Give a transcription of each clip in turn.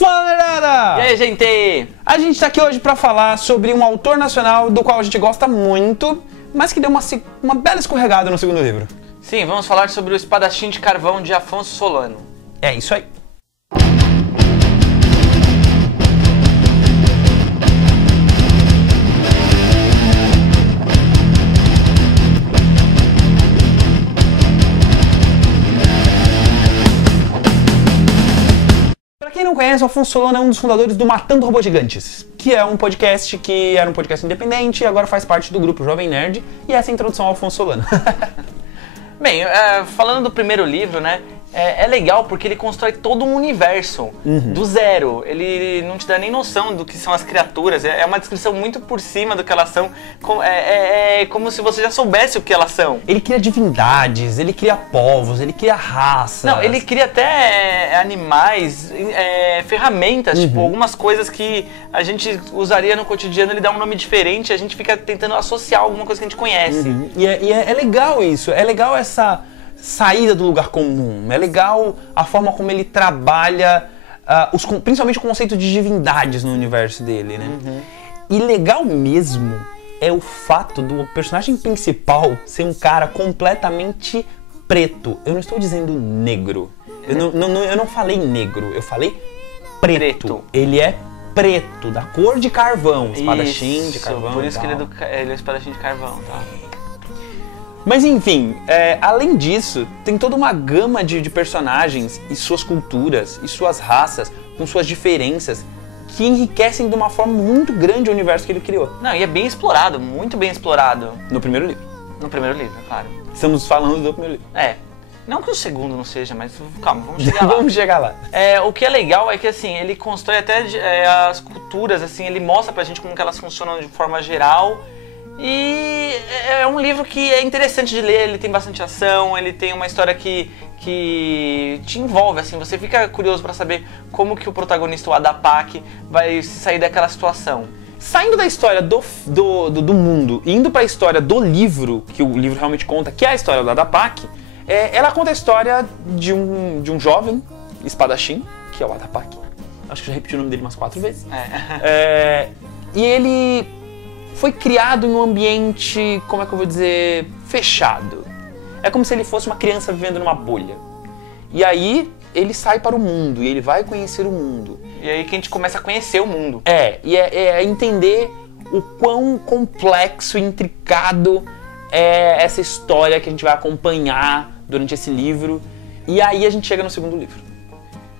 Fala, galera! E aí, gente? A gente tá aqui hoje pra falar sobre um autor nacional do qual a gente gosta muito, mas que deu uma bela escorregada no segundo livro. Sim, vamos falar sobre o Espadachim de Carvão de Afonso Solano. É isso aí. Pra quem não conhece, o Afonso Solano é um dos fundadores do Matando Robôs Gigantes, que é um podcast que era um podcast independente e agora faz parte do grupo Jovem Nerd, e essa é a introdução ao Afonso Solano. Bem, falando do primeiro livro, né? É legal porque ele constrói todo um universo do zero. Ele não te dá nem noção do que são as criaturas. É uma descrição muito por cima do que elas são. É como se você já soubesse o que elas são. Ele cria divindades, ele cria povos, ele cria raças. Não, ele cria até animais, ferramentas, tipo, algumas coisas que a gente usaria no cotidiano, ele dá um nome diferente, a gente fica tentando associar alguma coisa que a gente conhece. E é legal isso, é legal essa saída do lugar comum, é legal a forma como ele trabalha, principalmente o conceito de divindades no universo dele, né? E legal mesmo é o fato do personagem principal ser um cara completamente preto. Eu não estou dizendo negro, eu não falei negro, eu falei preto. Ele é preto, da cor de carvão, espadachim de carvão. Por isso que ele é o espadachim de carvão, tá? Mas enfim, além disso, tem toda uma gama de personagens e suas culturas e suas raças, com suas diferenças, que enriquecem de uma forma muito grande o universo que ele criou. Não, e é bem explorado, muito bem explorado. No primeiro livro. No primeiro livro, claro. Estamos falando do primeiro livro. Não que o segundo não seja, mas calma, vamos chegar lá. Vamos chegar lá. O que é legal é que, assim, ele constrói até as culturas, assim, ele mostra pra gente como que elas funcionam de forma geral. E é um livro que é interessante de ler, ele tem bastante ação, ele tem uma história que te envolve, assim, você fica curioso pra saber como que o protagonista, o Adapak, vai sair daquela situação. Saindo da história do mundo e indo pra história do livro, que o livro realmente conta, que é a história do Adapak, ela conta a história de um jovem espadachim, que é o Adapak. Acho que já repeti o nome dele umas 4 vezes. E ele foi criado em um ambiente, como é que eu vou dizer, fechado. É como se ele fosse uma criança vivendo numa bolha. E aí ele sai para o mundo, e ele vai conhecer o mundo. E aí que a gente começa a conhecer o mundo. E é entender o quão complexo e intricado é essa história que a gente vai acompanhar durante esse livro. E aí a gente chega no segundo livro.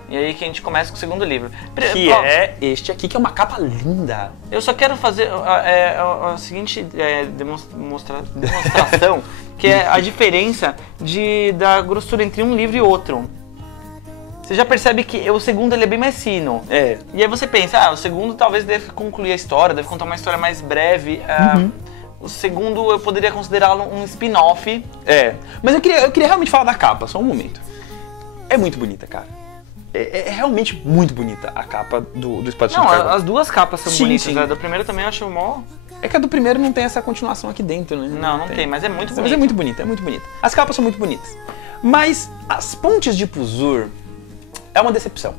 E aí que a gente começa com o segundo livro. Que é este aqui, que é uma capa linda. Eu só quero fazer a seguinte demonstração, que é a diferença da grossura entre um livro e outro. Você já percebe que o segundo ele é bem mais fino. E aí você pensa, o segundo talvez deve concluir a história, deve contar uma história mais breve. O segundo eu poderia considerá-lo um spin-off. Mas eu queria realmente falar da capa, só um momento. É muito bonita, cara. É realmente muito bonita a capa do Espadachim de Carvão. As duas capas são bonitas. Sim. A do primeiro também eu acho mó... É que a do primeiro não tem essa continuação aqui dentro, né? Não tem, mas é muito bonita. Mas é muito bonita, é muito bonita. As capas são muito bonitas. Mas as Pontes de Puzur é uma decepção.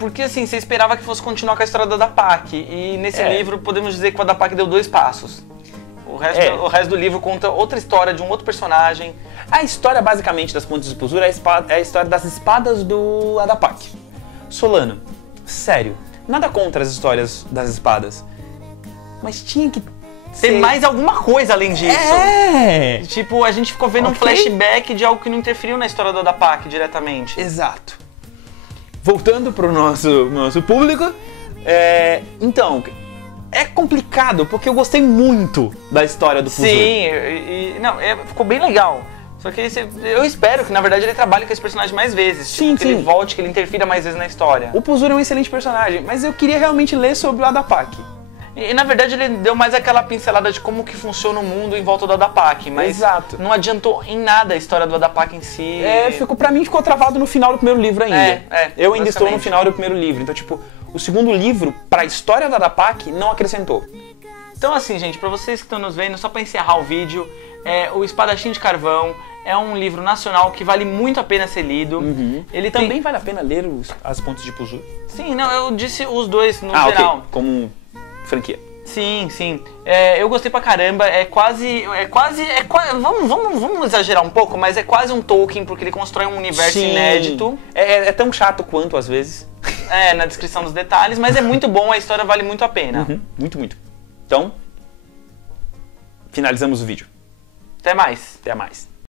Porque assim, você esperava que fosse continuar com a história do Adapak. E nesse livro podemos dizer que o Adapak deu 2 passos. O resto do livro conta outra história de um outro personagem. A história, basicamente, das Pontes de Puzur é a história das espadas do Adapak. Solano, sério, nada contra as histórias das espadas, mas tinha que ter mais alguma coisa além disso. Tipo, a gente ficou vendo um flashback de algo que não interferiu na história do Adapak diretamente. Exato. Voltando pro nosso público, então... É complicado, porque eu gostei muito da história do Puzur. Sim, ficou bem legal. Só que eu espero que, na verdade, ele trabalhe com esse personagem mais vezes. Sim. Que ele volte, que ele interfira mais vezes na história. O Puzur é um excelente personagem, mas eu queria realmente ler sobre o Adapak. E, na verdade, ele deu mais aquela pincelada de como que funciona o mundo em volta do Adapak. Mas não adiantou em nada a história do Adapak em si. Pra mim ficou travado no final do primeiro livro ainda. Eu ainda estou no final do primeiro livro. Então, tipo, o segundo livro, pra história do Adapak, não acrescentou. Então, assim, gente, pra vocês que estão nos vendo, só pra encerrar o vídeo, o Espadachim de Carvão É um livro nacional que vale muito a pena ser lido. Ele Também tem... vale a pena ler As Pontes de Puzur? Sim, não, eu disse os dois no Ah, geral. ok. Como franquia. Sim, sim. Eu gostei pra caramba. Vamos exagerar um pouco, mas é quase um Tolkien, porque ele constrói um universo inédito. É tão chato quanto, às vezes. Na descrição dos detalhes, mas é muito bom, a história vale muito a pena. Muito, muito. Então, finalizamos o vídeo. Até mais. Até mais.